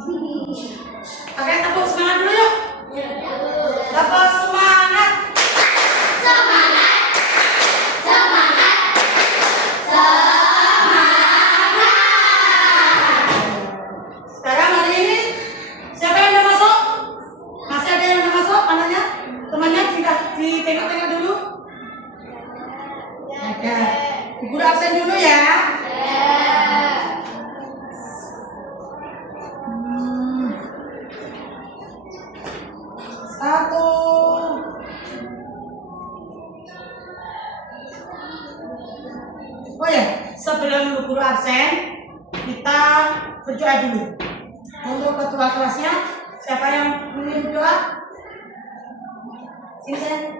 Oke, tepuk semangat dulu yuk. Tepuk semangat. Semangat. Semangat. Semangat. Sekarang hari ini siapa yang udah masuk? Masih ada yang udah masuk? Anaknya? Temannya ditengok-tengok dulu. Ada. Guru absen dulu ya. Satu. Oh ya, sebelum guru absen, kita berdoa dulu. Untuk ketua kelasnya, siapa yang ingin berdoa? Sini saya.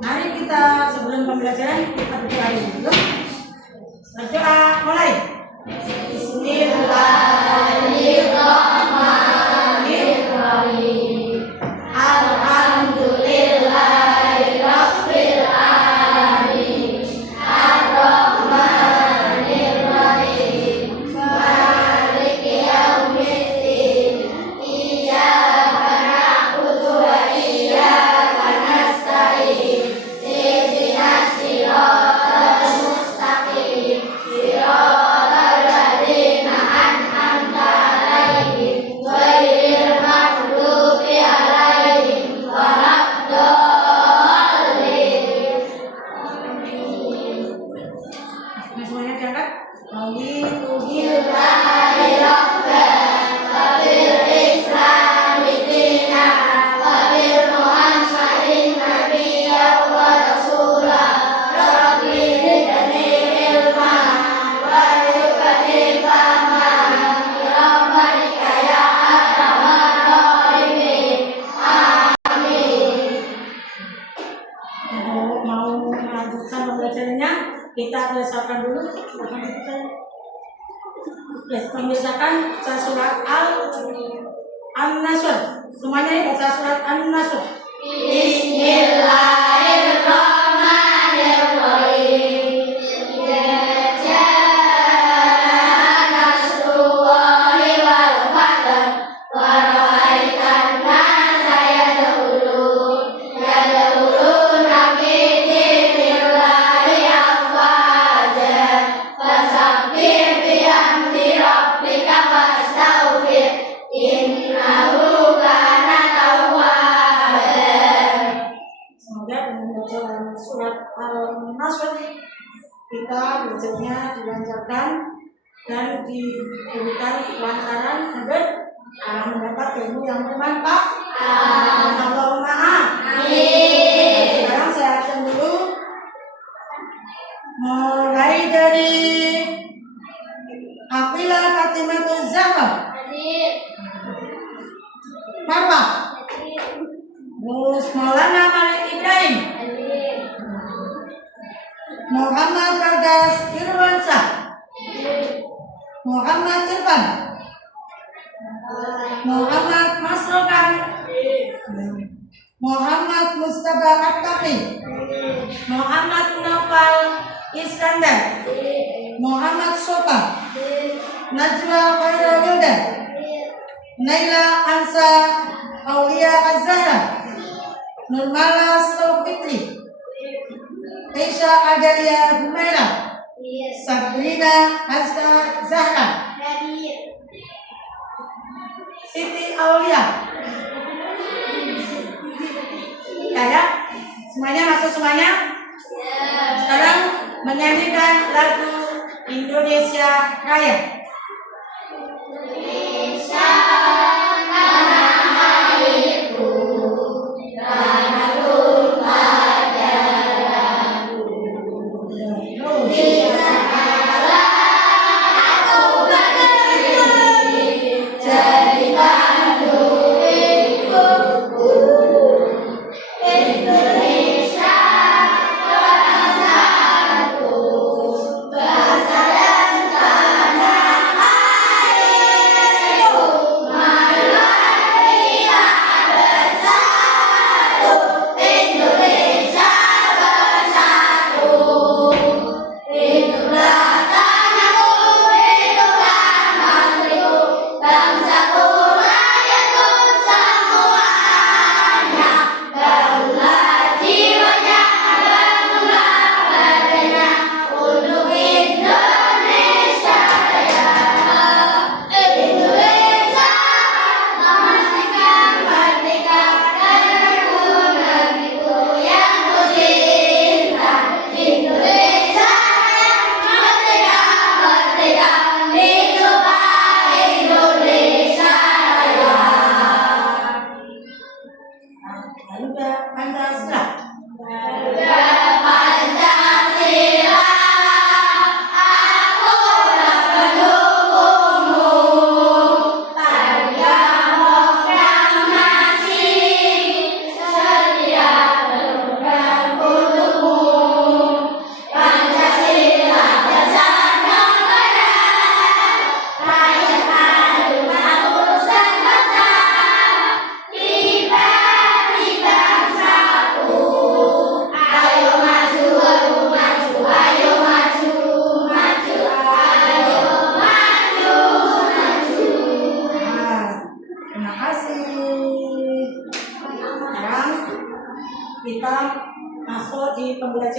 Mari kita sebelum pembelajaran kita berdoa dulu. Berdoa mulai. Bismillahirrahmanirrahim. Alhamdulillahirabbil alamin. Arrahmanirrahim. Maliki yaumiddin. Iyyaka na'budu wa iyyaka nasta'in. Ihdinas siratal mustaqim. Siratal ladzina an'amta 'alaihim ghairil maghdubi 'alaihim waladdallin. Semuanya diangkat. Alhamdulillahi rabbil islami dinan wa bil muhammadin nabiyyan wa rasulah rabbil ilma wa yuqadil fahma birahmatika ya arhamar rahimin. Amin. Mau melanjutkan pembelajarannya, kita biasakan dulu. Membiasakan baca surat An-Nasr. Semuanya baca surat An-Nasr. Bismillahirrahmanirrahim. Idza jaa nasrullahi wal fath wa ra'aitan nasa yadkhuluna fi dinillahi afwaja fasabbih bihamdi rabbika wastaghfir innahu kana tawwaban. Semoga dengan bacaan surat Al-Nasr kita belajarnya dilancarkan dan diberikan kelancaran agar mendapat ilmu yang bermanfaat. Allahumma amin. Sekarang saya akan dulu mulai dari Aqilah Fatimatul Zahra. Marwah. Terus Maulana Malik Ibrahim. Muhammad Bagas Irwansyah. Muhammad Irfan. Muhammad Masrokan. Muhammad Mustafa At-Taqi. Muhammad Naufal Iskandar. Muhammad Sofa. Najwa Khairul Huda. Naila Ansa Aulia Az-Zahra. Nurmala Sulfikri. Aisha Adalia Humaira. Sabrina Hasta Zahra. Siti Aulia. Ya, semuanya masuk semuanya? Sekarang menyanyikan lagu Indonesia Raya. Indonesia tanah airku, tanahku padaku. Di sanalah aku berdiri, jadi pandu hidupku. Indonesia bangsaku, bangsa dan tanah air.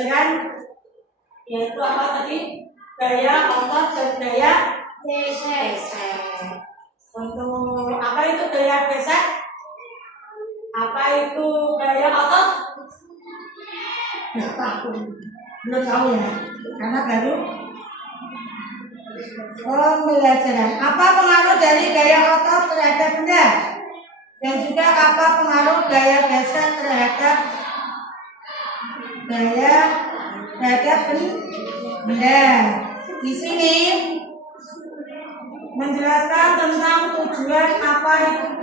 pembelajaran yaitu apa tadi? Gaya otot dan gaya gesek. Untuk apa itu gaya gesek? Apa itu gaya otot? Nggak tahu. Belum tahu ya, karena baru pembelajaran. Apa pengaruh dari gaya otot terhadap benda? Dan juga apa pengaruh gaya gesek terhadap benda? Di sini menjelaskan tentang tujuan apa itu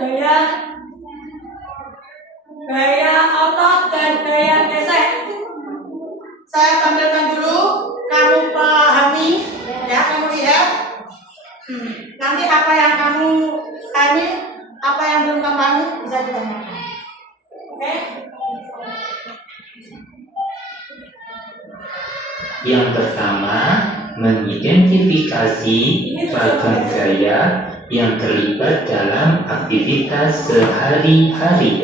gaya otot dan gaya gesek. Saya tampilkan dulu, kamu pahami, ya, kamu lihat. Nanti apa yang kamu pahami, apa yang belum kamu pahami bisa ditanyakan. Oke? Yang pertama, mengidentifikasi ragam gaya yang terlibat dalam aktivitas sehari-hari.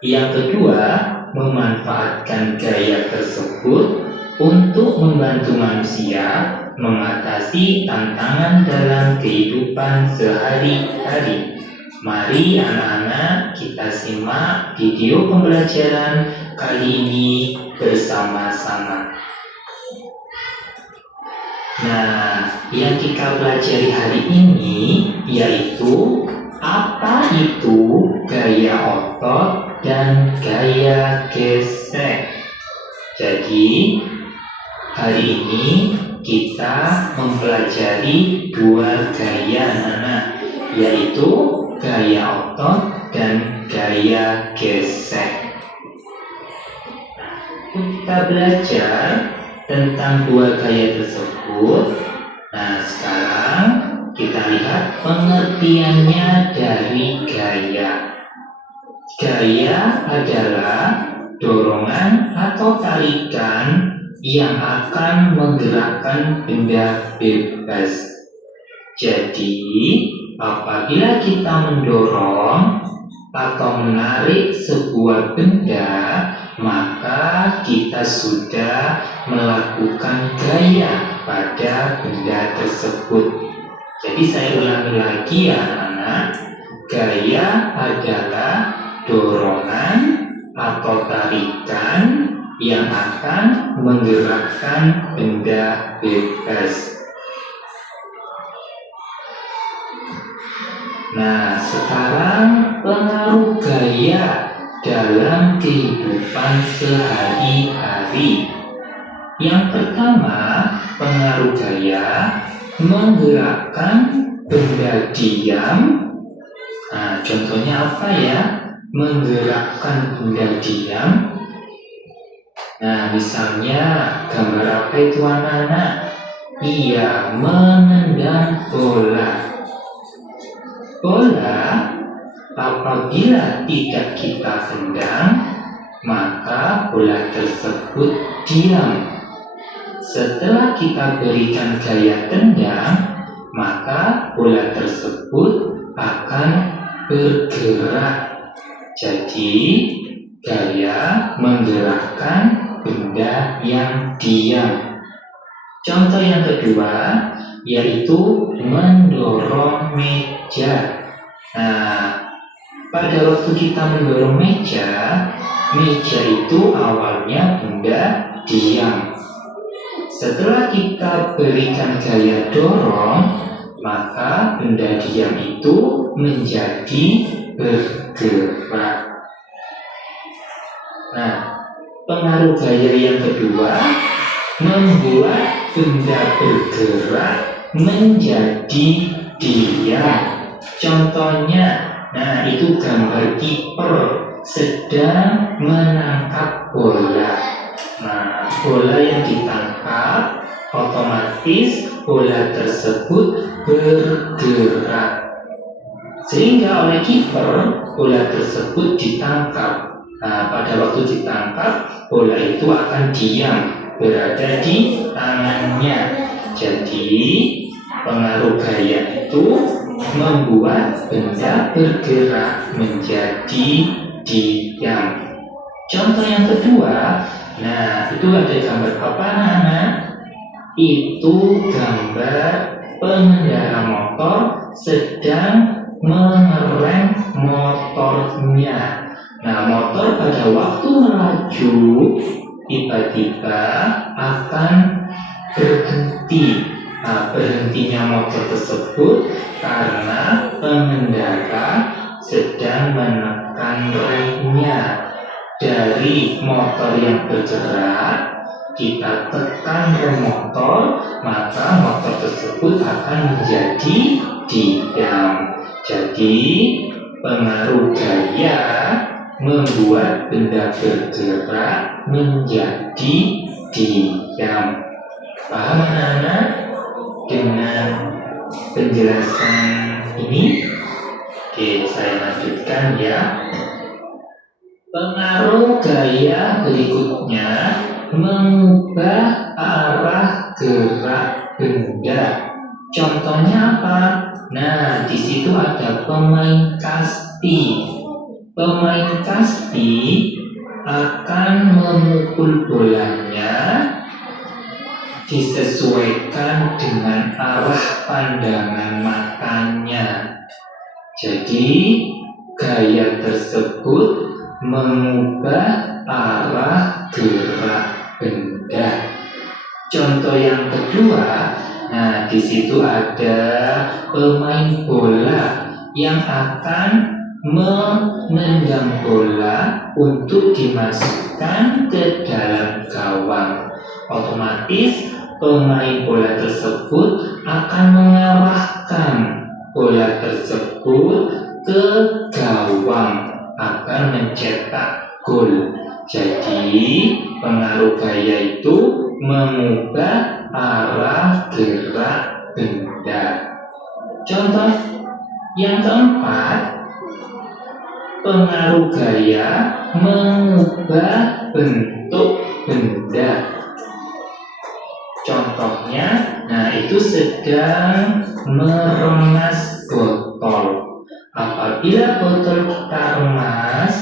Yang kedua, memanfaatkan gaya tersebut untuk membantu manusia mengatasi tantangan dalam kehidupan sehari-hari. Mari anak-anak kita simak video pembelajaran kali ini bersama-sama. Nah, yang kita pelajari hari ini yaitu apa itu gaya otot dan gaya gesek. Jadi, hari ini kita mempelajari dua gaya anak, yaitu gaya otot dan gaya gesek. Kita belajar tentang dua gaya tersebut. Nah, sekarang kita lihat pengertiannya dari gaya. Gaya adalah dorongan atau tarikan yang akan menggerakkan benda bebas. Jadi, apabila kita mendorong atau menarik sebuah benda, maka kita sudah melakukan gaya pada benda tersebut. Jadi saya ulangi lagi ya anak-anak, gaya adalah dorongan atau tarikan yang akan menggerakkan benda bebas. Nah, sekarang pengaruh gaya dalam kehidupan sehari-hari. Yang pertama, pengaruh gaya menggerakkan benda diam. Nah, contohnya apa ya? Menggerakkan benda diam. Nah, misalnya gambar apa itu anak-anak? Iya, menendang bola. Bola apabila tidak kita tendang, maka bola tersebut diam. Setelah kita berikan gaya tendang, maka bola tersebut akan bergerak. Jadi, gaya menggerakkan benda yang diam. Contoh yang kedua yaitu mendorong meja. Nah, pada waktu kita mendorong meja itu awalnya benda diam. Setelah kita berikan gaya dorong, maka benda diam itu menjadi bergerak. Nah, pengaruh gaya yang kedua membuat benda bergerak menjadi diam. Contohnya, nah itu gambar kiper sedang menangkap bola. Nah, bola yang ditangkap otomatis bola tersebut bergerak. Sehingga oleh kiper bola tersebut ditangkap. Nah, pada waktu ditangkap bola itu akan diam berada di tangannya. Jadi pengaruh gaya itu membuat benda bergerak menjadi diam. Contoh yang kedua Nah, itu ada gambar apa anak-anak? Itu gambar pengendara motor sedang mengerem motornya. Nah, motor pada waktu melaju tiba-tiba akan berhenti. Nah, berhentinya motor tersebut karena pengendara sedang menekan remnya. Dari motor yang bergerak, kita tekan rem motor, maka motor tersebut akan menjadi diam. Jadi, pengaruh gaya membuat benda bergerak menjadi diam. Paham anak-anak dengan penjelasan ini? Oke, saya lanjutkan ya. Pengaruh gaya berikutnya mengubah arah gerak benda. Contohnya apa? Nah, di situ ada pemain kasti. Pemain kasti akan memukul bolanya disesuaikan dengan arah pandangan matanya. Jadi, gaya tersebut mengubah arah gerak benda. Contoh yang kedua, nah di situ ada pemain bola yang akan menendang bola untuk dimasukkan ke dalam gawang. Otomatis pemain bola tersebut akan mengarahkan bola tersebut ke gawang akan mencetak gol. Jadi pengaruh gaya itu mengubah arah gerak benda. Contoh yang keempat, pengaruh gaya mengubah bentuk benda. Contohnya, nah itu sedang meremas botol. Apabila botol kita remas,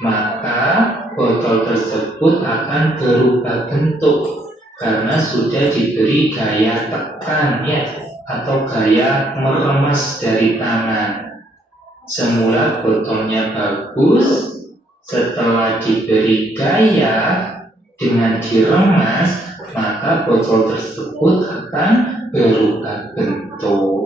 maka botol tersebut akan berubah bentuk karena sudah diberi gaya tekan ya, atau gaya meremas dari tangan. Semula botolnya bagus, setelah diberi gaya dengan diremas, maka botol tersebut akan berubah bentuk.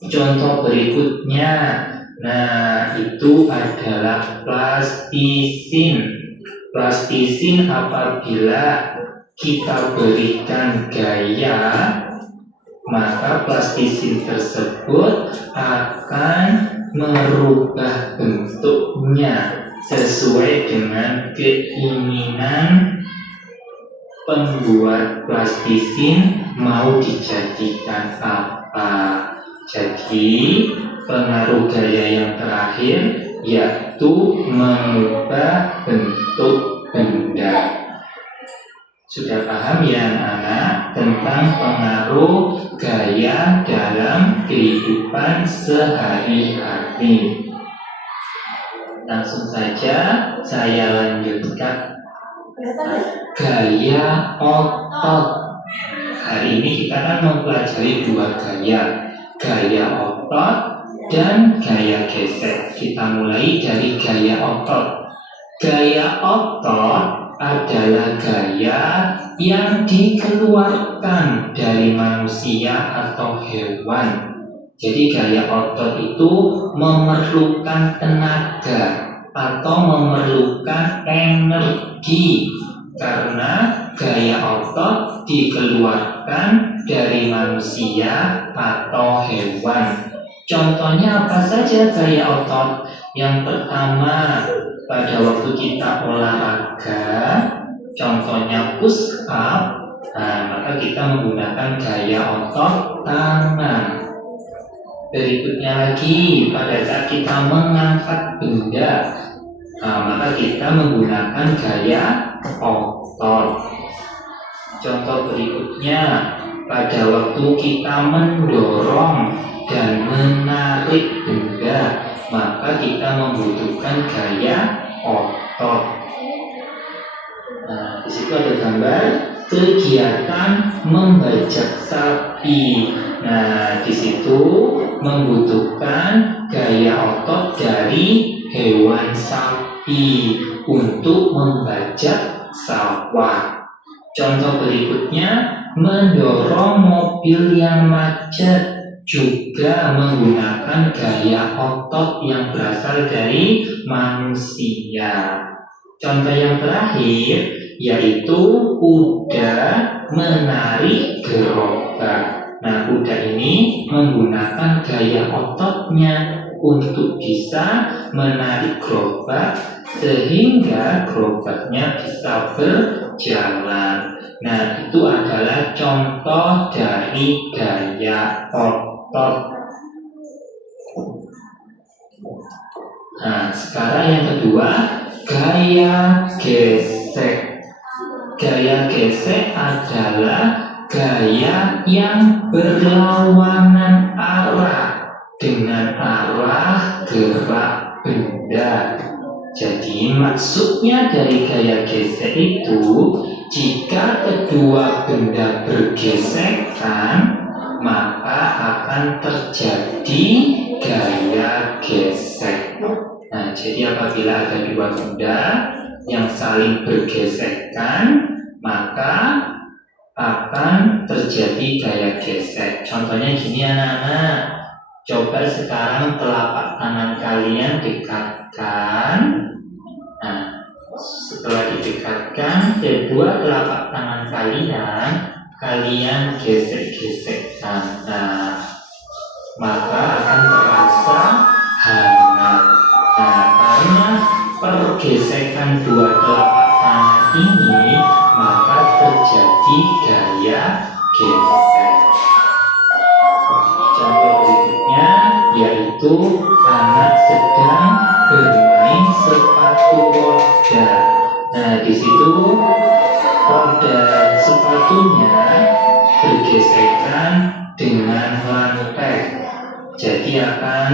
Contoh berikutnya, nah itu adalah plastisin. Plastisin apabila kita berikan gaya, maka plastisin tersebut akan merubah bentuknya sesuai dengan keinginan pembuat plastisin mau dijadikan apa. Jadi pengaruh gaya yang terakhir yaitu mengubah bentuk benda. Sudah paham ya anak-anak tentang pengaruh gaya dalam kehidupan sehari-hari? Langsung saja saya lanjutkan. Gaya otot. Hari ini kita akan mempelajari dua gaya. Gaya otot dan gaya gesek. Kita mulai dari gaya otot. Gaya otot adalah gaya yang dikeluarkan dari manusia atau hewan. Jadi gaya otot itu memerlukan tenaga atau memerlukan energi karena gaya otot dikeluarkan dari manusia atau hewan. Contohnya apa saja gaya otot? Yang pertama, pada waktu kita olahraga, contohnya push up, nah, maka kita menggunakan gaya otot tangan. Berikutnya lagi, pada saat kita mengangkat benda, nah, maka kita menggunakan gaya otot. Contoh berikutnya, pada waktu kita mendorong dan menarik benda, maka kita membutuhkan gaya otot. Nah, di situ ada gambar kegiatan membajak sapi. Nah, di situ membutuhkan gaya otot dari hewan sapi untuk membajak sawah. Contoh berikutnya, mendorong mobil yang macet, juga menggunakan gaya otot yang berasal dari manusia. Contoh yang terakhir yaitu kuda menarik gerobak. Nah, kuda ini menggunakan gaya ototnya untuk bisa menarik gerobak sehingga gerobaknya bisa berjalan. Nah, itu adalah contoh dari gaya otot. Nah, sekarang yang kedua, gaya gesek. Gaya gesek adalah gaya yang berlawanan arah dengan arah gerak benda. Jadi maksudnya dari gaya gesek itu, jika kedua benda bergesekan, maka akan terjadi gaya gesek. Nah, jadi apabila ada dua benda yang saling bergesekan, maka akan terjadi gaya gesek. Contohnya gini anak-anak, coba sekarang telapak tangan kalian dekatkan. Nah, setelah didekatkan kedua telapak tangan kalian gesek-gesekkan. Nah, maka akan terasa hangat. Nah, karena pergesekan dua telapak tangan ini, maka terjadi gaya gesek. Contoh berikutnya yaitu anak sedang bermain sepatu roda. Nah, di situ roda sepatunya bergesekan dengan lantai, jadi akan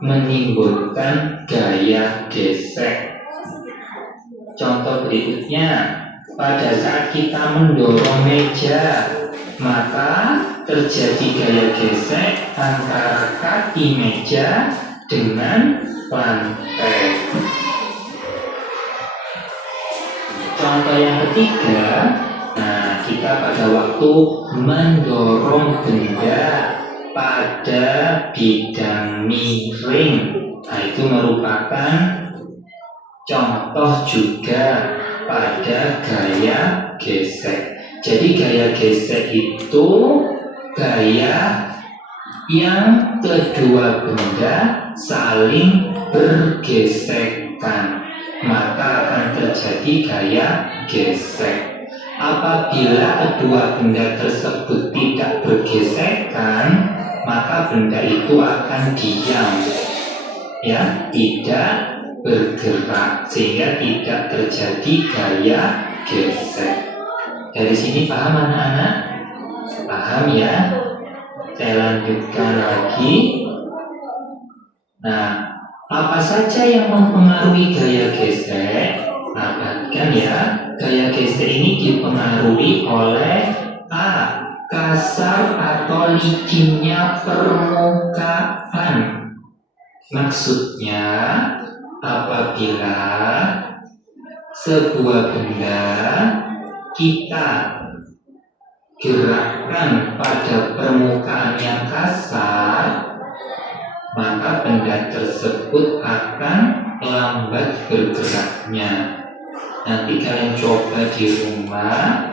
menimbulkan gaya gesek. Contoh berikutnya, pada saat kita mendorong meja, maka terjadi gaya gesek antara kaki meja dengan lantai. Contoh yang ketiga, nah, kita pada waktu mendorong benda pada bidang miring, nah, itu merupakan contoh juga pada gaya gesek. Jadi gaya gesek itu gaya yang kedua benda saling bergesekan, maka akan terjadi gaya gesek. Apabila kedua benda tersebut tidak bergesekan, maka benda itu akan diam, ya, tidak bergerak, sehingga tidak terjadi gaya gesek. Dari sini paham anak-anak? Paham ya? Saya lanjutkan lagi. Nah, apa saja yang mempengaruhi gaya gesek? Nah, perhatikan ya, gaya gesek ini dipengaruhi oleh A. Kasar atau licinnya permukaan. Maksudnya, apabila sebuah benda kita gerakkan pada permukaan yang kasar, maka benda tersebut akan lambat bergeraknya. Nanti kalian coba di rumah,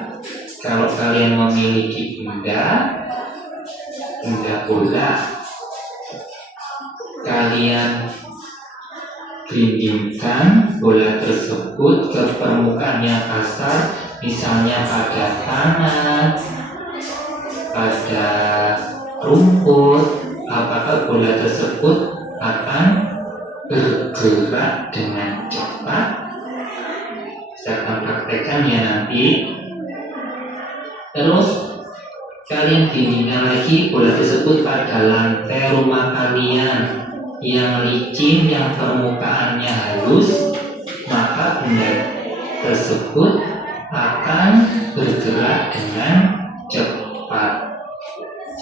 kalau kalian memiliki benda bola, kalian gelindingkan bola tersebut ke permukaan yang kasar, misalnya pada tanah, pada rumput, apakah bola tersebut akan bergerak dengan cepat? Saya akan praktekkan ya nanti. Terus kalian gelindingkan lagi bola tersebut pada lantai rumah kalian yang licin, yang permukaannya halus, maka benda tersebut akan bergerak dengan cepat.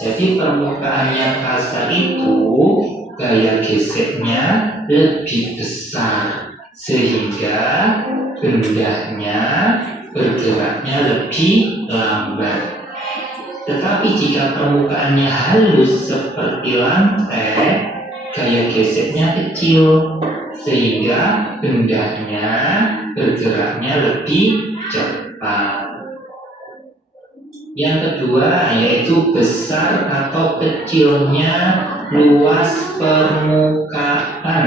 Jadi permukaan yang kasar itu gaya geseknya lebih besar sehingga bendanya bergeraknya lebih lambat. Tetapi jika permukaannya halus seperti lantai, gaya geseknya kecil sehingga bendanya bergeraknya lebih cepat. Yang kedua yaitu besar atau kecilnya luas permukaan.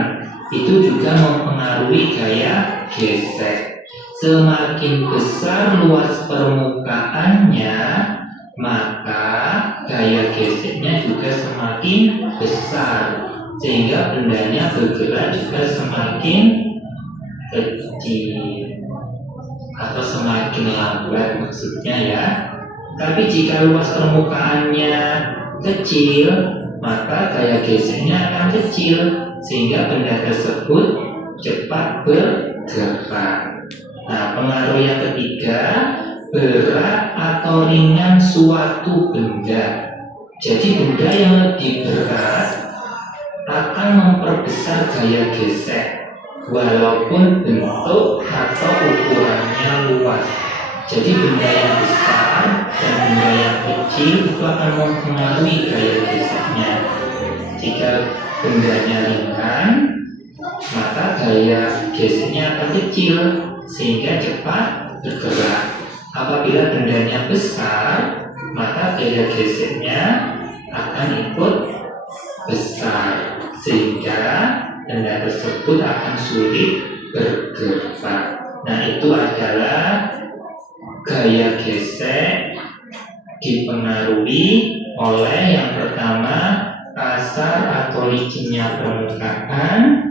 Itu juga mempengaruhi gaya gesek. Semakin besar luas permukaannya, maka gaya geseknya juga semakin besar, sehingga bendanya bergerak juga semakin kecil atau semakin lambat maksudnya ya. Tapi jika luas permukaannya kecil, maka gaya geseknya akan kecil sehingga benda tersebut cepat bergerak. Nah, pengaruh yang ketiga, berat atau ringan suatu benda. Jadi benda yang lebih berat akan memperbesar gaya gesek walaupun bentuk atau ukurannya luas. Jadi benda yang besar dan benda yang kecil itu akan mempengaruhi gaya geseknya. Jika bendanya ringan, maka gaya geseknya akan kecil sehingga cepat bergerak. Apabila bendanya besar, maka gaya geseknya akan ikut besar sehingga benda tersebut akan sulit bergerak. Nah, itu adalah gaya gesek dipengaruhi oleh yang pertama kasar atau licinnya permukaan,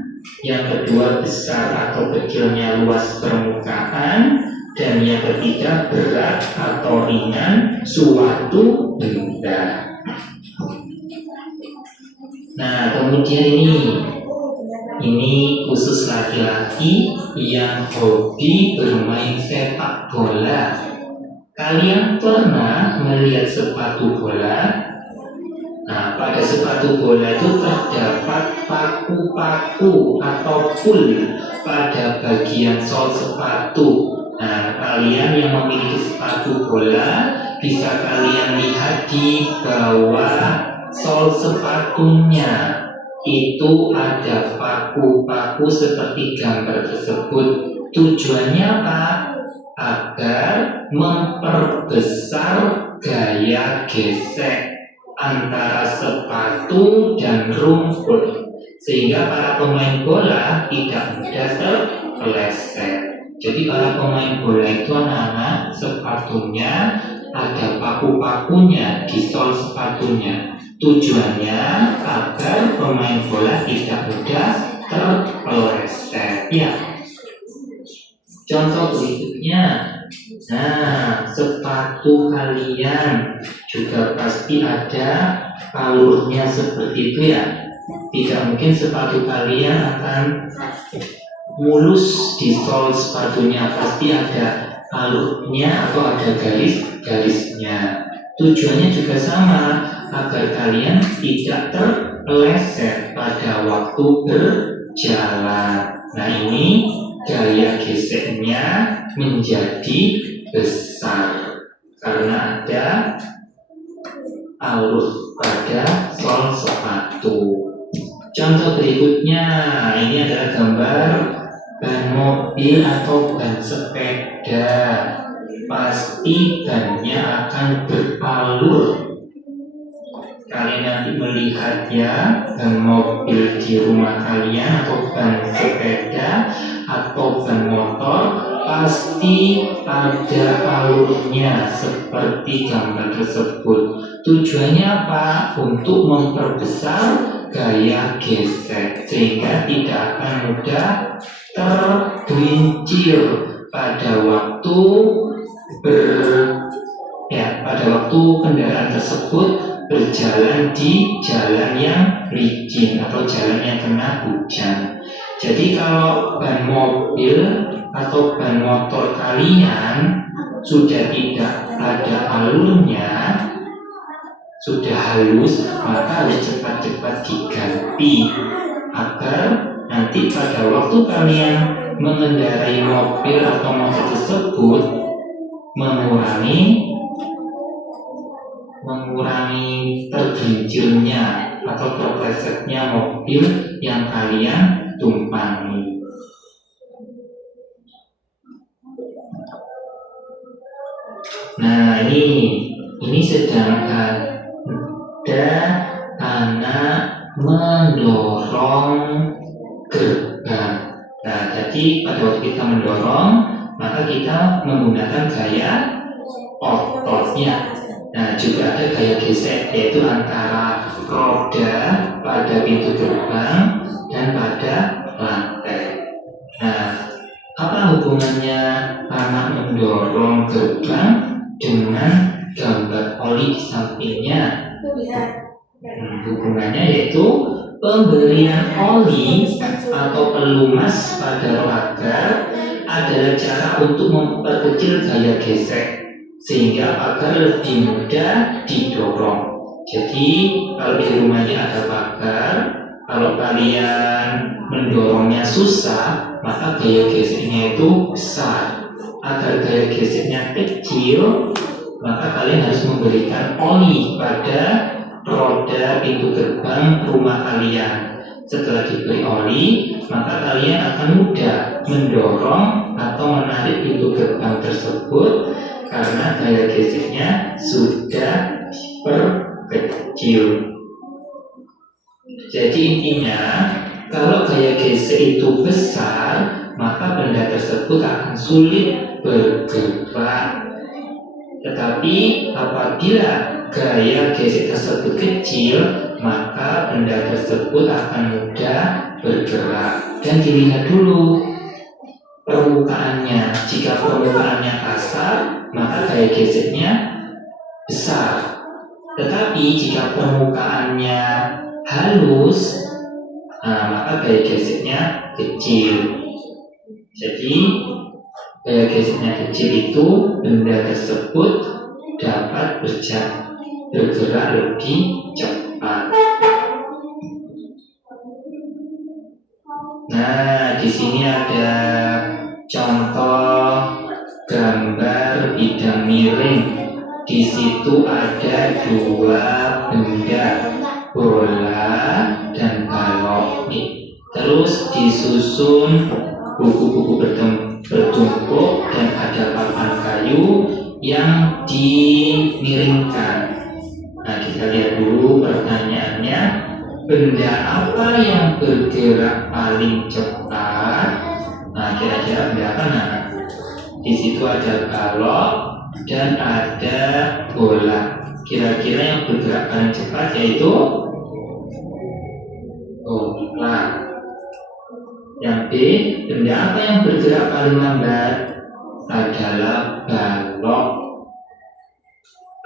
yang kedua besar atau kecilnya luas permukaan, dan yang ketiga berat atau ringan suatu benda. Nah, kemudian ini khusus laki-laki yang hobi bermain sepak bola. Kalian pernah melihat sepatu bola? Nah, pada sepatu bola itu terdapat paku-paku atau pul pada bagian sol sepatu. Nah, kalian yang memiliki sepatu bola bisa kalian lihat di bawah sol sepatunya. Itu ada paku-paku seperti gambar tersebut. Tujuannya apa? Agar memperbesar gaya gesek antara sepatu dan rumput, sehingga para pemain bola tidak mudah terpeleset. Jadi para pemain bola itu anak-anak sepatunya ada paku-pakunya di sol sepatunya. Tujuannya agar pemain bola tidak mudah terpeleset. Ya. Contoh berikutnya, nah, sepatu kalian juga pasti ada alurnya seperti itu ya. Tidak mungkin sepatu kalian akan mulus di sol sepatunya, pasti ada alurnya atau ada garis-garisnya. Tujuannya juga sama, agar kalian tidak terpeleset pada waktu berjalan. Nah, ini gaya geseknya menjadi besar karena ada alur pada sol sepatu. Contoh berikutnya, ini adalah gambar ban mobil atau ban sepeda. Pasti bannya akan beralur. Kalian nanti melihat ya, ban mobil di rumah kalian atau ban sepeda atau ban motor pasti ada alurnya seperti gambar tersebut. Tujuannya apa? Untuk memperbesar gaya gesek sehingga tidak akan mudah tergelincir pada waktu pada waktu kendaraan tersebut berjalan di jalan yang licin atau jalan yang kena hujan. Jadi kalau ban mobil atau ban motor kalian sudah tidak ada alurnya, sudah halus, maka harus cepat-cepat diganti agar nanti pada waktu kalian mengendarai mobil atau motor tersebut mengurangi tergelincirnya atau terplesetnya mobil yang kalian tumpangi. Nah, ini sedang ada anak mendorong gerbang. Nah, jadi pada waktu kita mendorong, maka kita menggunakan gaya ototnya. Nah, juga ada gaya gesek, yaitu antara roda pada pintu gerbang dan pada lantai. Nah, apa hubungannya anak mendorong gerbang dengan gambar oli di sampingnya? Hubungannya yaitu pemberian oli atau pelumas pada pagar adalah cara untuk memperkecil gaya gesek sehingga pagar lebih mudah didorong. Jadi kalau di rumahnya ada pagar, kalau kalian mendorongnya susah, maka gaya geseknya itu besar. Agar gaya geseknya kecil, maka kalian harus memberikan oli pada roda pintu gerbang rumah kalian. Setelah diberi oli, maka kalian akan mudah mendorong atau menarik pintu gerbang tersebut karena gaya geseknya sudah diperkecil. Jadi intinya, kalau gaya gesek itu besar, maka benda tersebut akan sulit bergerak. Tetapi apabila gaya gesek tersebut kecil, maka benda tersebut akan mudah bergerak. Dan dilihat dulu permukaannya. Jika permukaannya kasar, maka gaya geseknya besar. Tetapi jika permukaannya halus, maka gaya geseknya kecil. Jadi gaya geseknya kecil itu benda tersebut dapat bergerak lebih cepat. Nah, di sini ada contoh gambar bidang miring. Di situ ada dua benda, bola dan balok. Terus disusun buku-buku bertumpuk dan ada papan kayu yang dimiringkan. Nah, kita lihat dulu pertanyaannya. Benda apa yang bergerak paling cepat? Nah, kira-kira benda apa? Nah, di situ ada balok dan ada bola. Kira-kira yang bergerak paling cepat yaitu bola. Yang B, benda apa yang bergerak paling lambat? Adalah balok.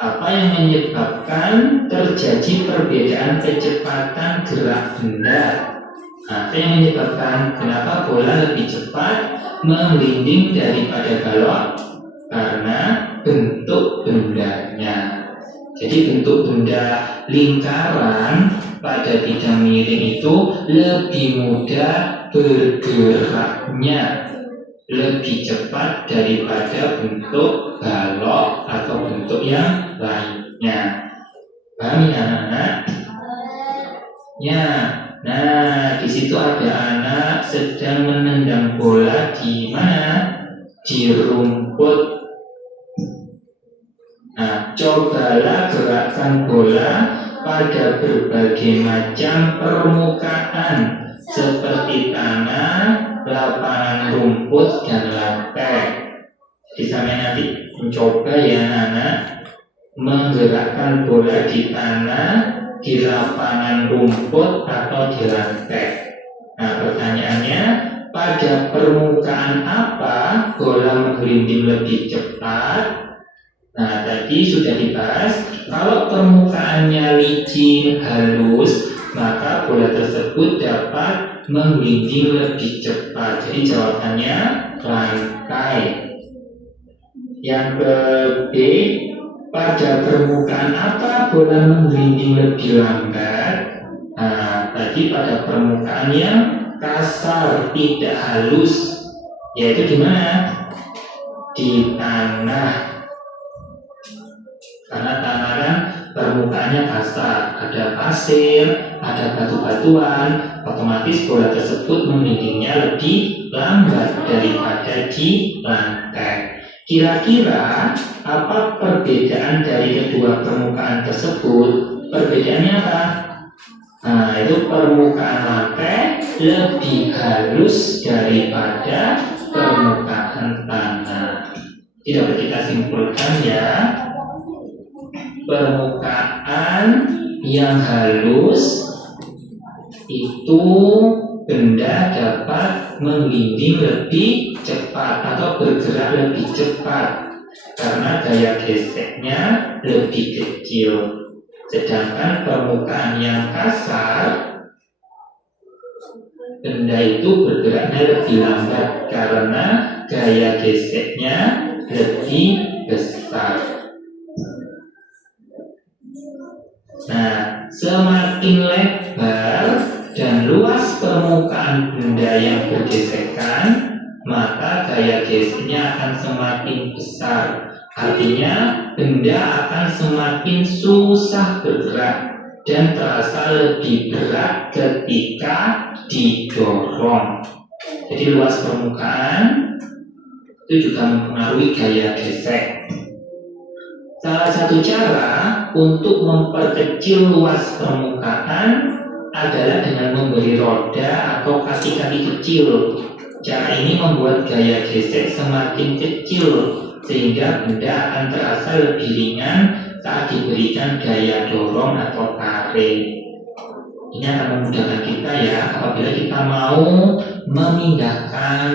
Apa yang menyebabkan terjadi perbedaan kecepatan gerak benda? Apa yang menyebabkan kenapa bola lebih cepat menggelinding daripada balok? Karena bentuk bendanya. Jadi bentuk benda lingkaran pada bidang miring itu lebih mudah bergeraknya, lebih cepat daripada bentuk balok atau bentuk yang lainnya. Paham ya anak-anak? Ya. Nah, di situ ada anak sedang menendang bola di mana? Di rumput. Nah, cobalah gerakkan bola pada berbagai macam permukaan seperti tanah, lapangan rumput, dan lantai. Jadi sampai nanti mencoba ya anak menggerakkan bola di tanah, di lapangan rumput, atau di lantai. Nah, pertanyaannya, pada permukaan apa bola menggelinding lebih cepat? Nah, tadi sudah dibahas, kalau permukaannya licin, halus, maka bola tersebut dapat menggelinding lebih cepat. Jadi jawabannya lantai. Yang ke B, pada permukaan apa bola menggelinding lebih lambat? Nah, tadi pada permukaan yang kasar, tidak halus, yaitu di mana? Di tanah. Karena tanah kan permukaannya kasar, ada pasir, ada batu-batuan, otomatis bola tersebut menggelindingnya lebih lambat daripada di lantai. Kira-kira apa perbedaan dari kedua permukaan tersebut? Perbedaannya apa? Nah, itu permukaan lantai lebih halus daripada permukaan tanah. Jadi dapat kita simpulkan ya, permukaan yang halus itu benda dapat menggelinding lebih cepat atau bergerak lebih cepat karena daya geseknya lebih kecil. Sedangkan permukaan yang kasar, benda itu bergeraknya lebih lambat karena daya geseknya lebih besar. Nah, semakin lebar dan luas permukaan benda yang bergesekan, maka daya geseknya akan semakin besar. Artinya, benda akan semakin susah bergerak dan terasa lebih berat ketika didorong. Jadi luas permukaan itu juga mempengaruhi gaya gesek. Salah satu cara untuk memperkecil luas permukaan adalah dengan memberi roda atau kaki-kaki kecil. Cara ini membuat gaya gesek semakin kecil sehingga benda akan terasa lebih ringan saat diberikan gaya dorong atau tarik. Ini akan memudahkan kita ya apabila kita mau memindahkan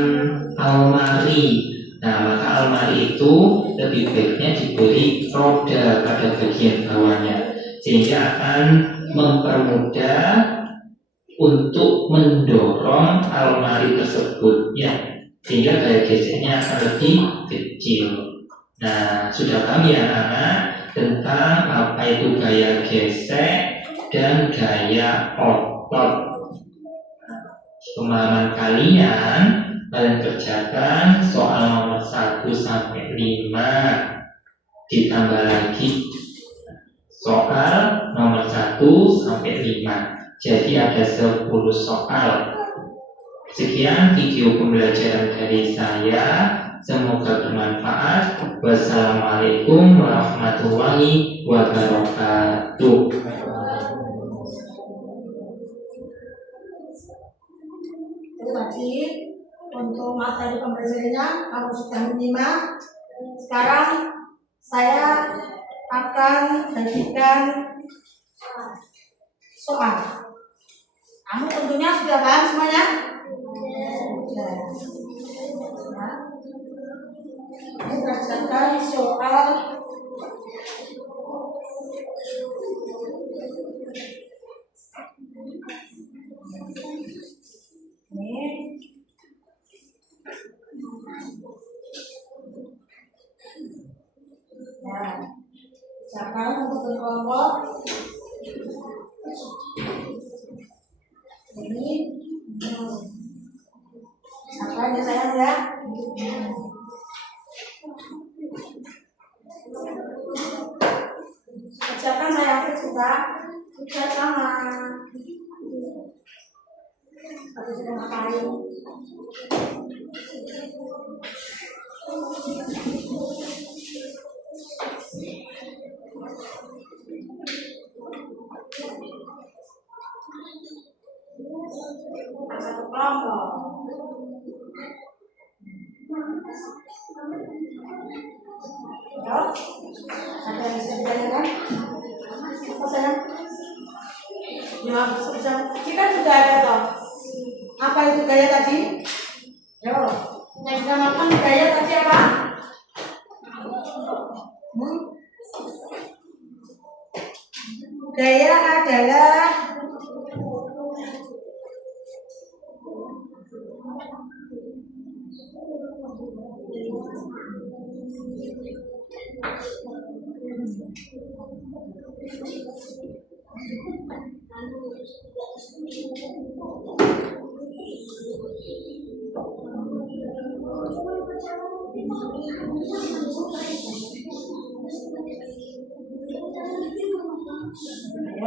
almari. Nah, maka almari itu lebih baiknya diberi roda pada bagian bawahnya sehingga akan mempermudah untuk mendorong almari tersebut ya, sehingga gaya geseknya akan lebih kecil. Nah, sudah paham ya anak-anak tentang apa itu gaya gesek dan gaya otot. Pemahaman kalian kerjakan soal nomor 1 sampai 5 ditambah lagi soal nomor 1 sampai 5. Jadi ada 10 soal. Sekian video pembelajaran dari saya. Semoga bermanfaat. Wassalamualaikum warahmatullahi wabarakatuh. Itu tadi untuk materi pembelajarannya kamu sudah menyimak. Sekarang saya akan bagikan soal. Kamu tentunya sudah paham semuanya? Sudah. Ya. Ini kerjakan soal ini. Ya, kerjakan untuk berkelompok. Ini apa ya sayang ya? Kerjakan sayang juga sama. Aku sudah ngapain? Satu kelompok. Ya, ada yang bisa ditanyakan? Apa sayang? Ya, bisa. Kita juga ada toh. Apa itu gaya tadi? Yo, yang dinamakan gaya tadi apa? Gaya adalah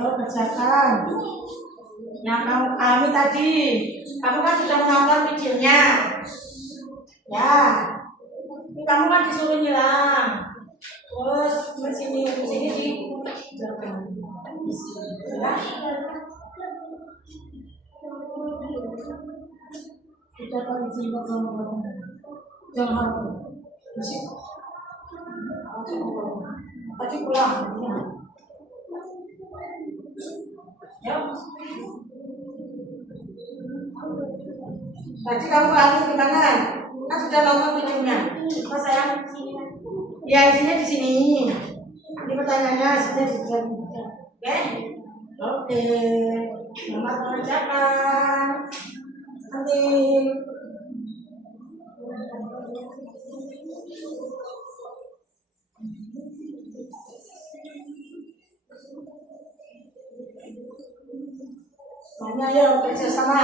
Ayo kerjakan. Yang kamu pahami tadi, kamu kan sudah menonton videonya. Ya, ini kamu kan disuruh nyilang. Terus di sini di ya. Kita akan sini jangan musik. Tadi pulang. Ya. Tadi kamu pahami gimana? Kan sudah nonton videonya. Mas sayang, ya isinya di sini. Ini pertanyaannya isinya di sini. Oke? Oke. Selamat mengerjakan. Nanti. Semuanya ayo bekerja sama.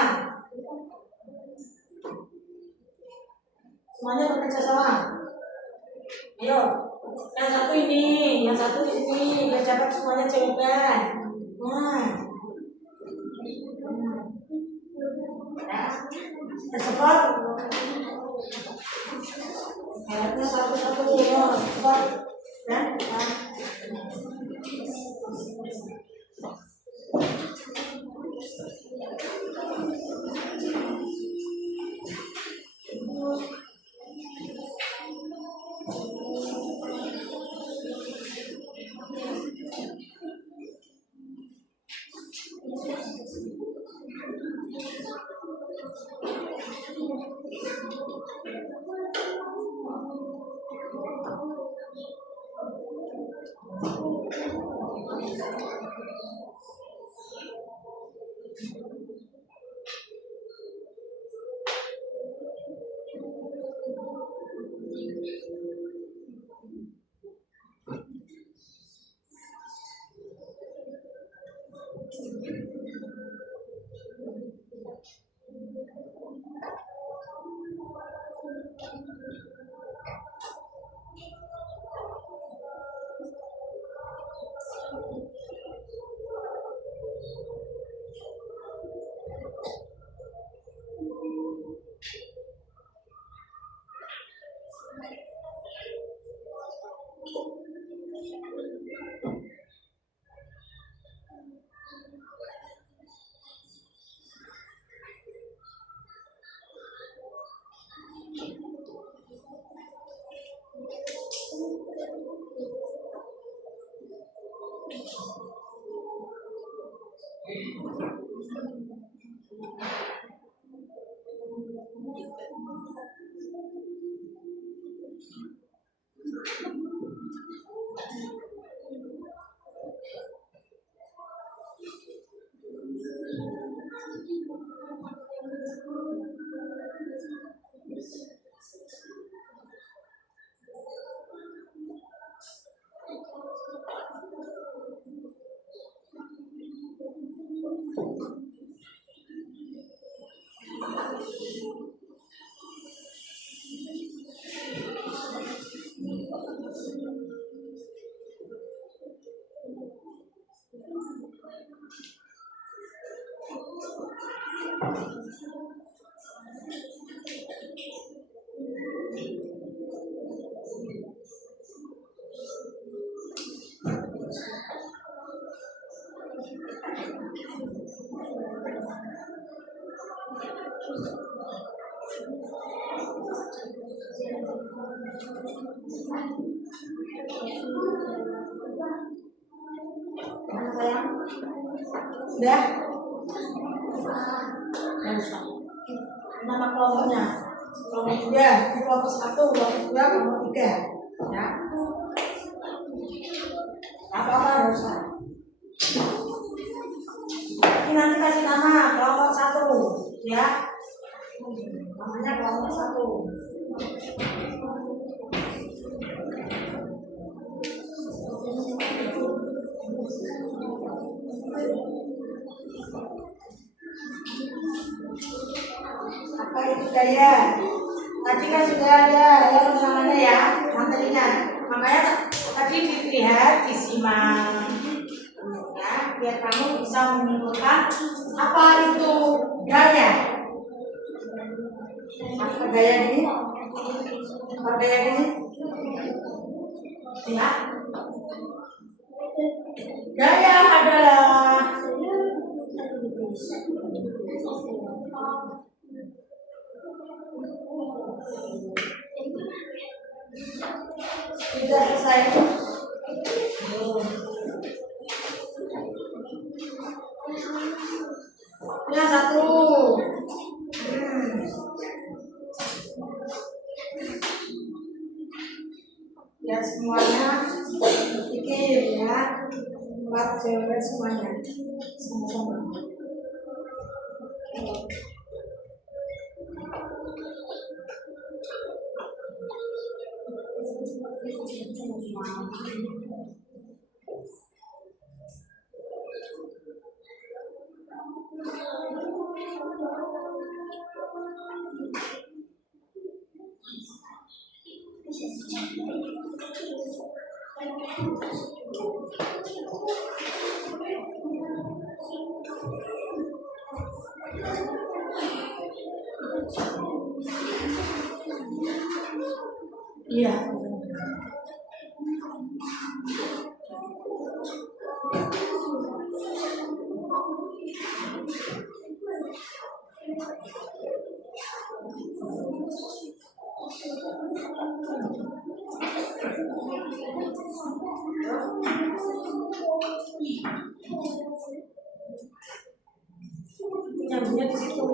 Semuanya bekerja sama. Ayo, yang satu ini, yang satu di sini, biar dapat semuanya jawaban. Ya, cepat. Ayatnya satu-satu, ya, cepat. Ya. Sayang, udah? Nama kelompoknya, kelompok 2, kelompok 1, kelompok 2, kelompok 3, ya. Apa-apa harus. Ini nanti kasih nama kelompok 1, ya. Namanya kelompok 1. Apa itu daya? Tadi kan sudah ada ya penerangannya ya, materinya. Makanya tadi dilihat, disimak, ya. biar kamu bisa menyimpulkan apa itu gaya. Apa gaya ini? Apa gaya ini? Ya. Gaya adalah sudah selesai. Ya, satu. Ya, semuanya pikir ya. Buat cewek semuanya. Sama-sama. Iya. Nyambungnya di situ.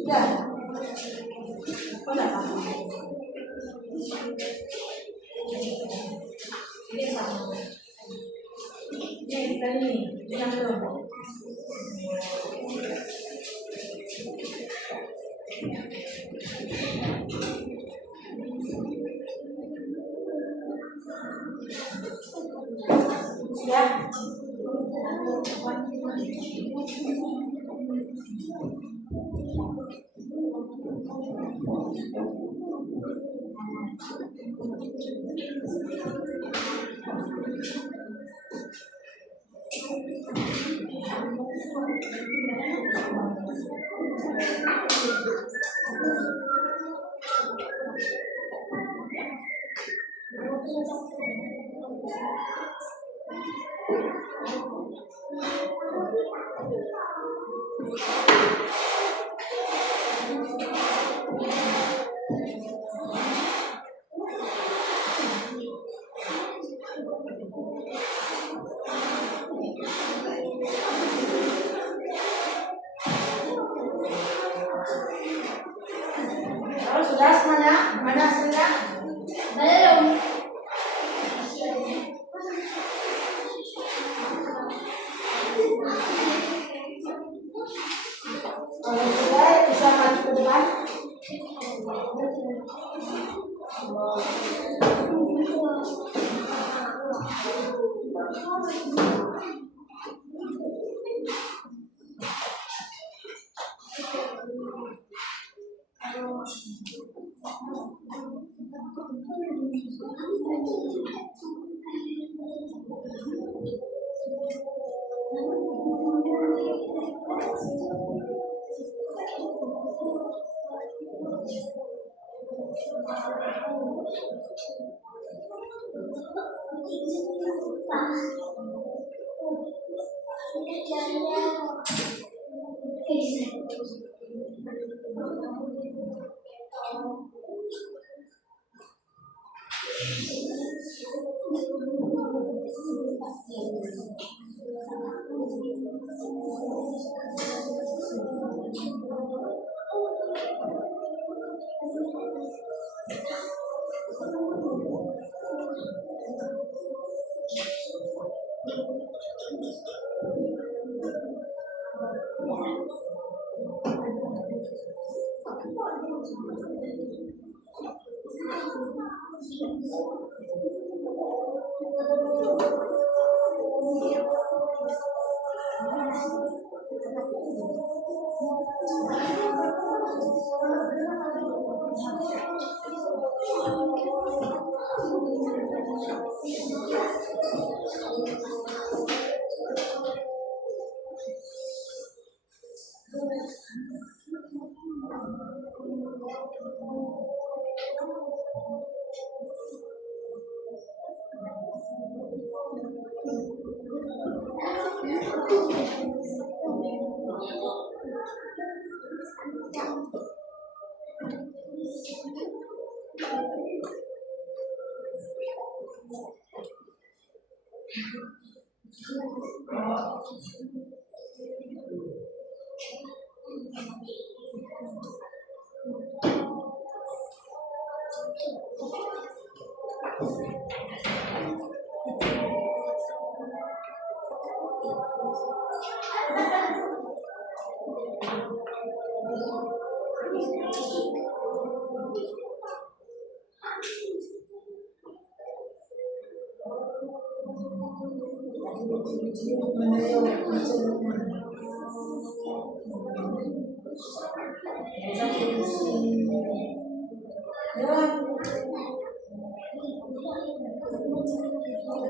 Sudah. Oh, enggak apa-apa. Ini sama. Ini kita ini yang belum. Ya.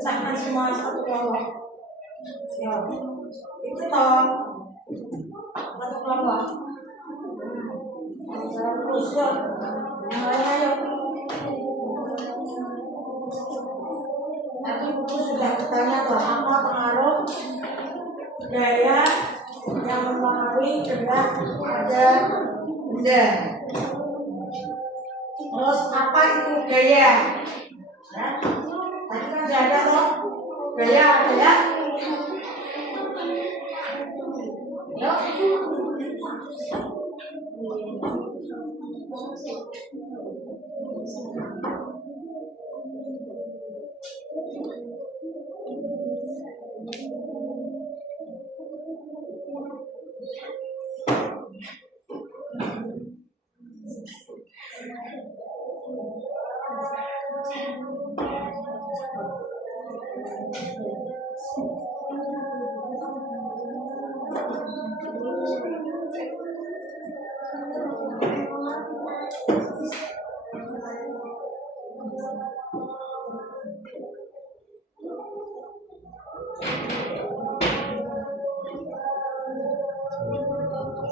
Pecahkan semua satu kelompok. Ya, itu toh satu kelompok. Terus yuk, yang lain ayo. Tadi buku sudah bertanya tuh apa pengaruh gaya yang mempengaruhi benda pada benda. Terus apa itu gaya? Ya, tadi kan sudah ada tuh gaya apa ya? Yuk.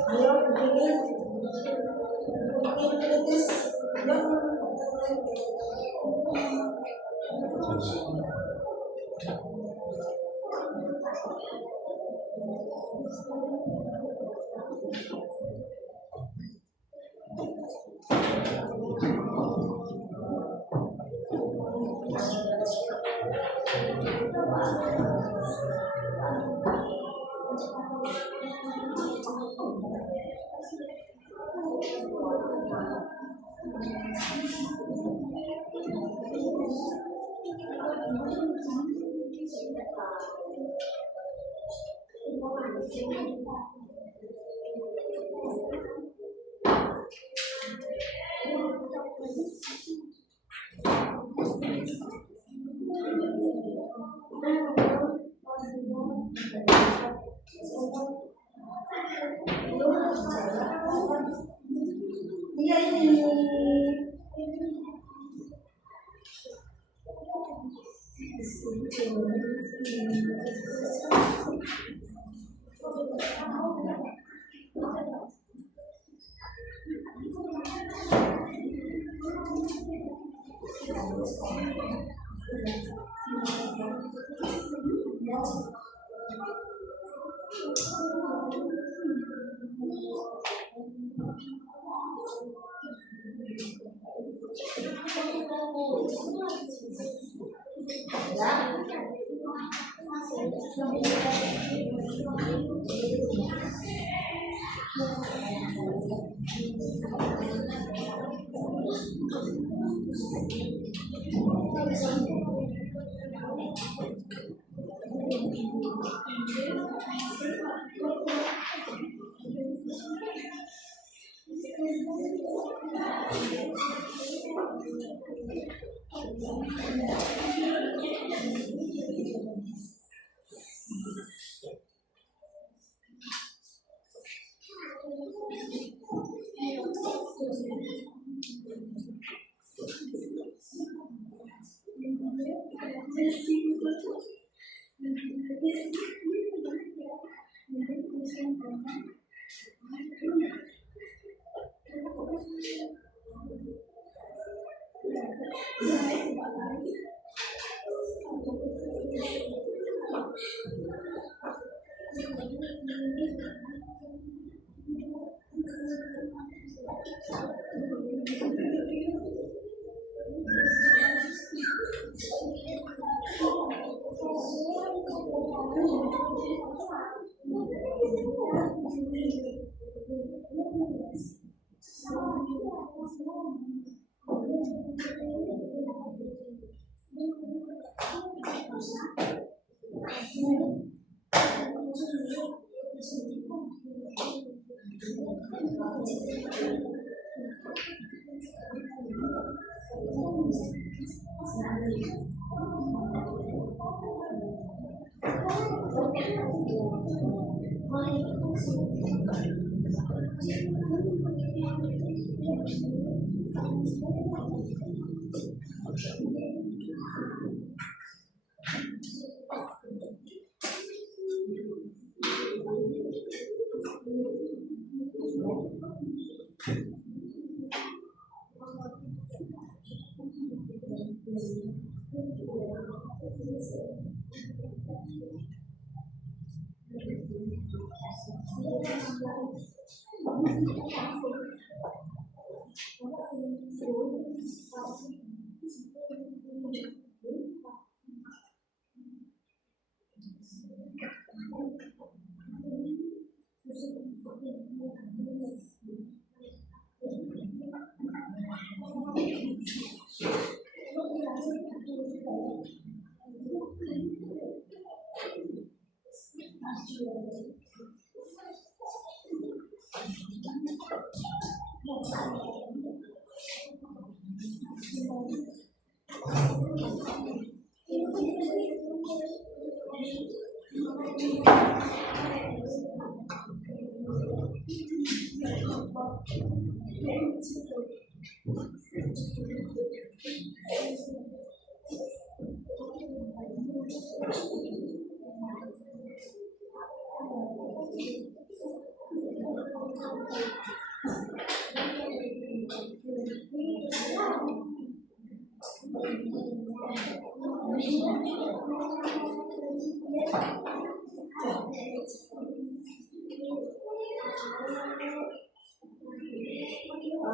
Ayo bikin kritis.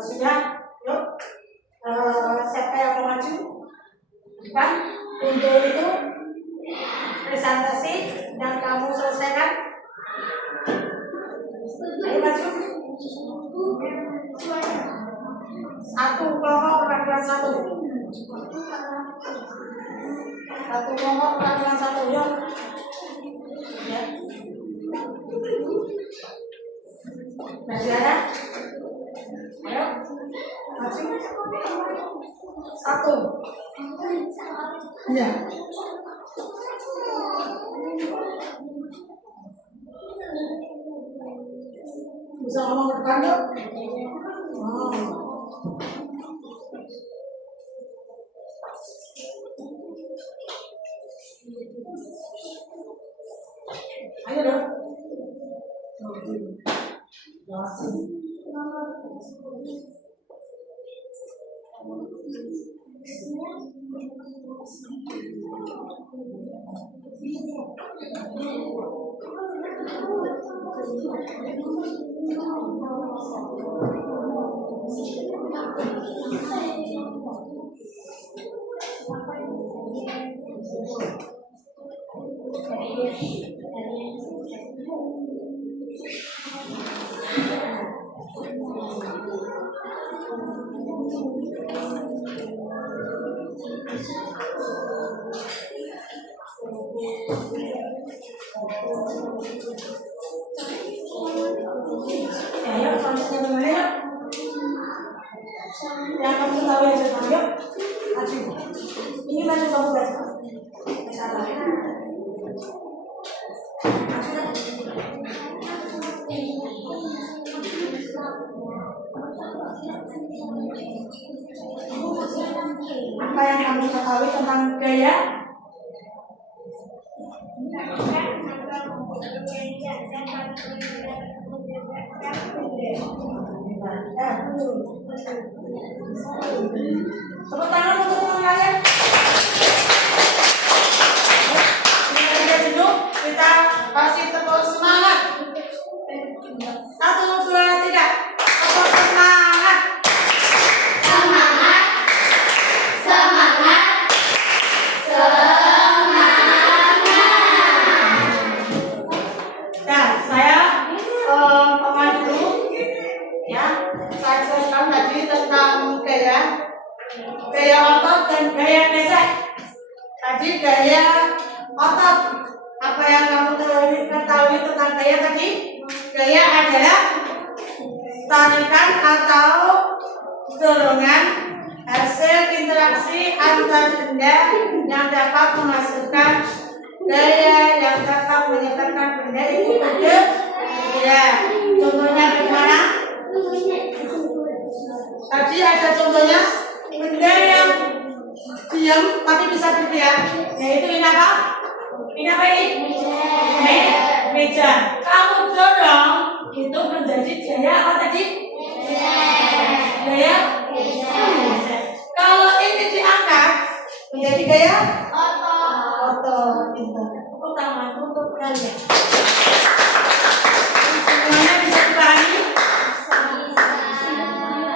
Sudah, yuk. Siapa yang mau maju? Kan untuk itu presentasi dan kamu selesaikan. Ayo maju. Satu kelompok peraturan satu. Satu kelompok peraturan satu, yuk. Ya. Masih ada? Ayo, maju. Satu. Ya. Bisa ngomong ke depan yuk. Oh. Ayo dong. Ayo, selanjutnya bagaimana ya? Yang kamu tahu yang saya tahu, yuk. Maju. Ini maju kamu baca. Salah. Apa yang kamu ketahui tentang gaya? Tepuk tangan untuk teman kalian. Kita duduk, kita kasih tepuk semangat. 1, 2, 3. Tepuk semangat. Semangat. Semangat. Nah, saya pengen dulu ya. Saya jelaskan tadi tentang gaya otot dan gaya gesek. Tadi gaya otot. Apa yang kamu ketahui tentang gaya tadi? Gaya adalah tarikan atau dorongan hasil interaksi antar benda yang dapat menghasilkan gaya yang dapat menyebabkan benda itu bergerak. Contohnya bagaimana? Tadi ada contohnya benda yang diam tapi bisa bergerak, yaitu ini apa? Ini apa ini? Meja. Kamu dorong itu menjadi gaya apa tadi? Gaya? Kalau ini diangkat menjadi gaya? Otot. Tepuk tangan untuk kalian. Semuanya bisa dipahami?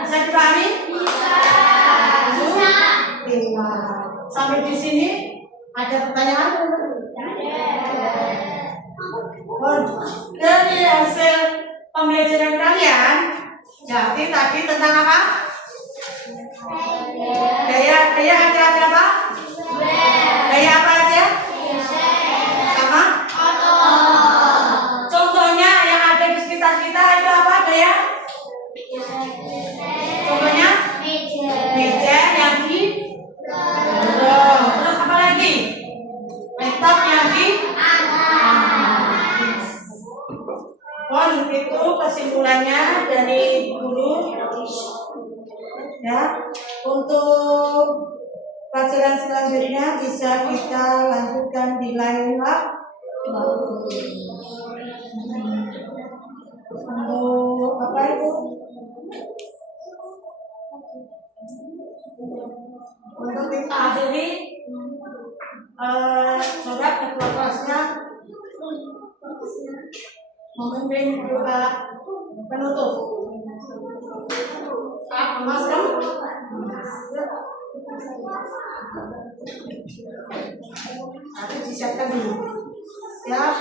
Bisa dipahami? Bisa. Sampai di sini ada pertanyaan? Dari hasil pembelajaran kalian, jadi tadi tentang apa? Gaya ada apa? Gaya apa aja? Sama? Contohnya yang ada di sekitar kita itu apa gaya? Contohnya? Meja yang di terus apa lagi? Laptop yang di itu kesimpulannya dari guru ya. Untuk pelajaran selanjutnya bisa kita lanjutkan di lain waktu. Untuk apa itu? Untuk kita akhiri saudara ketua kelasnya memimpin doa penutup. Mas kamu? Aku disiapkan dulu. Siap.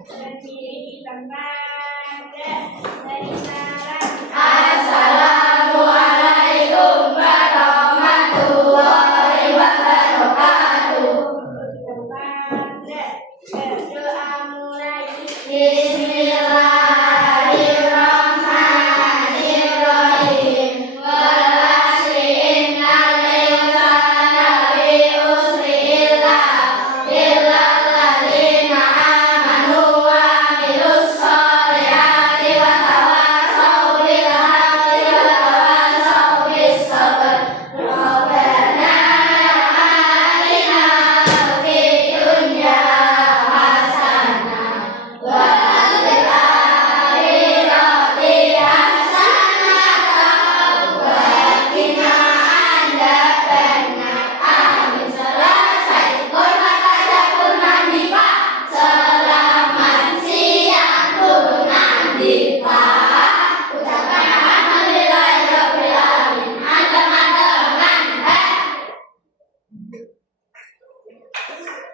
Berdiri di tempat dari sarang. Assalamualaikum warahmatullahi wabarakatuh. Berdoa mulai. Bismillahirrahmanirrahim. Wal'asri innal insana lafi khusr illa alladzina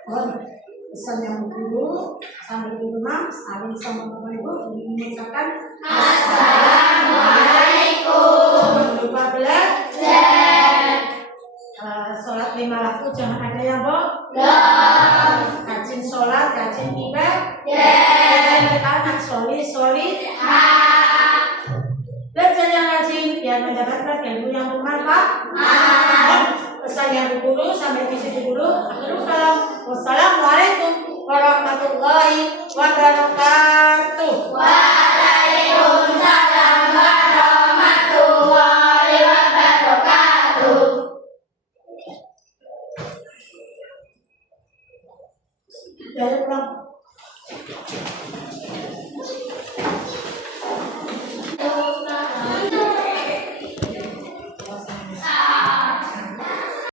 Pesan yang guru sambil di rumah saling sama Bapak Ibu mengucapkan Assalamualaikum. jangan lupa belajar. Sholat 5 waktu jangan ada yang bohong. Rajin sholat, rajin ibadah. Anak soli. Belajar yang rajin biar mendapatkan ilmu yang bermanfaat. Pesan yang guru sampai di situ dulu. Akhirul kalam. Wassalamualaikum warahmatullahi wabarakatuh. Waalaikumsalam warahmatullahi wabarakatuh. Dari pulang.